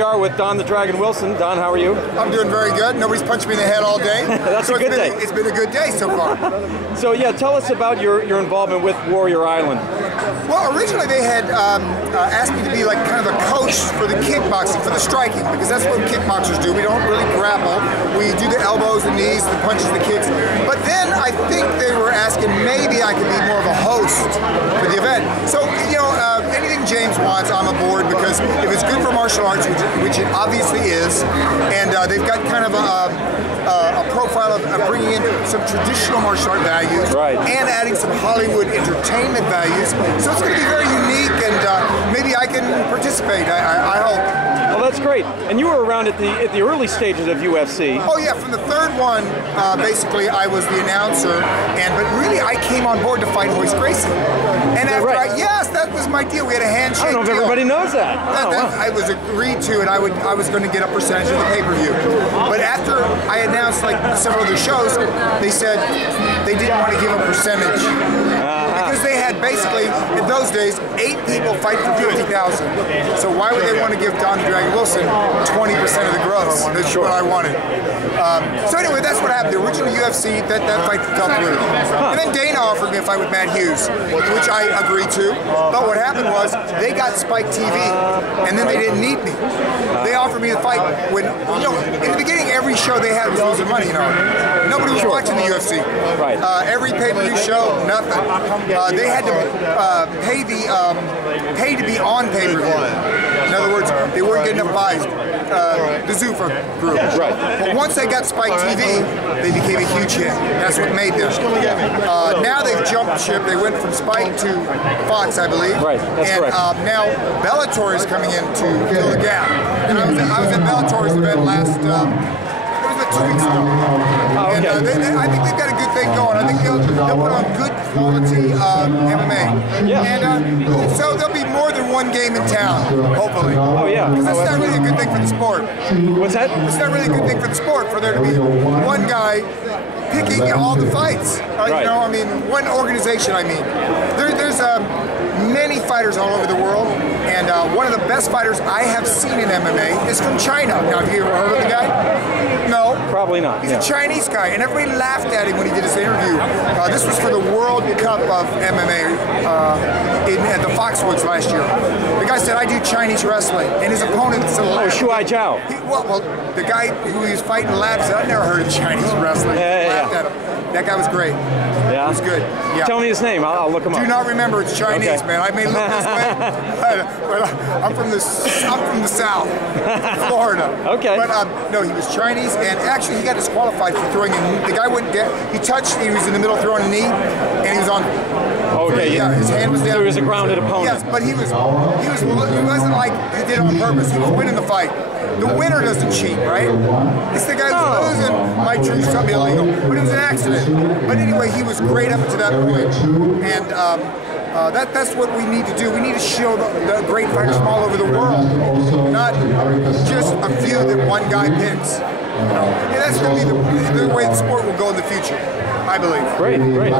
we are with Don the Dragon Wilson. Don, how are you? I'm doing very good. Nobody's punched me in the head all day. That's a good day. It's been a good day so far. So yeah, tell us about your involvement with Warrior Island. Well, originally they had asked me to be like kind of a coach for the kickboxing, for the striking, because that's what kickboxers do. We don't really grapple. We do the elbows, the knees, the punches, the kicks. But then I think they were asking maybe I could be more of a host for the event. So, you know, anything James wants, I'm aboard, because if it's good for martial arts, which it obviously is, and they've got kind of a profile of bringing in some traditional martial art values, right, and adding some Hollywood entertainment values. So it's going to be very unique, and maybe I can participate, I hope. Well, that's great. And you were around at the early stages of UFC. Oh yeah, from the third one, basically I was the announcer, but really I came on board to fight Royce Gracie. And after yes, that was my deal. We had a handshake. I don't know if everybody knows that. I was agreed to, and I was going to get a percentage of the pay-per-view. But after I announced like several other shows, they said they didn't want to give a percentage. Because they had basically, in those days, 8 people fight for 50,000. So why would they want to give Don the Dragon Wilson 20% of the gross? That's what I wanted. So anyway, that's what happened. The original UFC, that fight fell through. And then Dana offered me a fight with Matt Hughes, which I agreed to. But what happened was, they got Spike TV, and then they didn't need me. They offered me the fight when, you know, in the beginning, every show they had was losing money, you know. Nobody was watching the UFC. Right. Every pay-per-view show, nothing. They had to pay to be on pay-per-view. In other words, they weren't getting enough buys. The Zuffa group. Right. But once they got Spike TV, they became a huge hit. That's what made them. Now they've jumped ship. They went from Spike to Fox, I believe. Right. That's correct. Now Bellator is coming in to fill the gap. And I was at Bellator's event last. 2 weeks ago. And I think they've got a good thing going. I think they'll put on good quality MMA. Yeah. And so there'll be more than one game in town, hopefully. Oh, yeah. Because that's not really a good thing for the sport. What's that? It's not really a good thing for the sport, for there to be one guy picking all the fights. Right. You know, I mean, one organization, I mean. There's many fighters all over the world, and one of the best fighters I have seen in MMA is from China. Now, have you ever heard of the guy? No? Probably not. He's a Chinese guy, and everybody laughed at him when he did his interview. This was for the World Cup of MMA at the Foxwoods last year. The guy said, I do Chinese wrestling, and his opponent said, Shuai Zhao. Well, the guy who he was fighting laughed, said, I've never heard of Chinese wrestling. Laughed at him. That guy was great. Yeah? He was good. Yeah. Tell me his name. I'll look him up. Do not remember. It's Chinese, okay, man. I may look this way, but I'm from the South, Florida. Okay. But no, he was Chinese, and actually he got disqualified for throwing a. The guy wouldn't get. He touched. He was in the middle throwing a knee, and he was on. Okay. Yeah, his hand was down. So he was a grounded opponent. Yes, but he wasn't like he did it on purpose. He was winning the fight. The winner doesn't cheat, right? It's the guy who's losing. My truth is something illegal, but it was an accident. But anyway, he was great up to that point, and that's what we need to do. We need to show the great fighters from all over the world, not just a few that one guy picks. You know, and that's going to be the way the sport will go in the future, I believe. Great, great.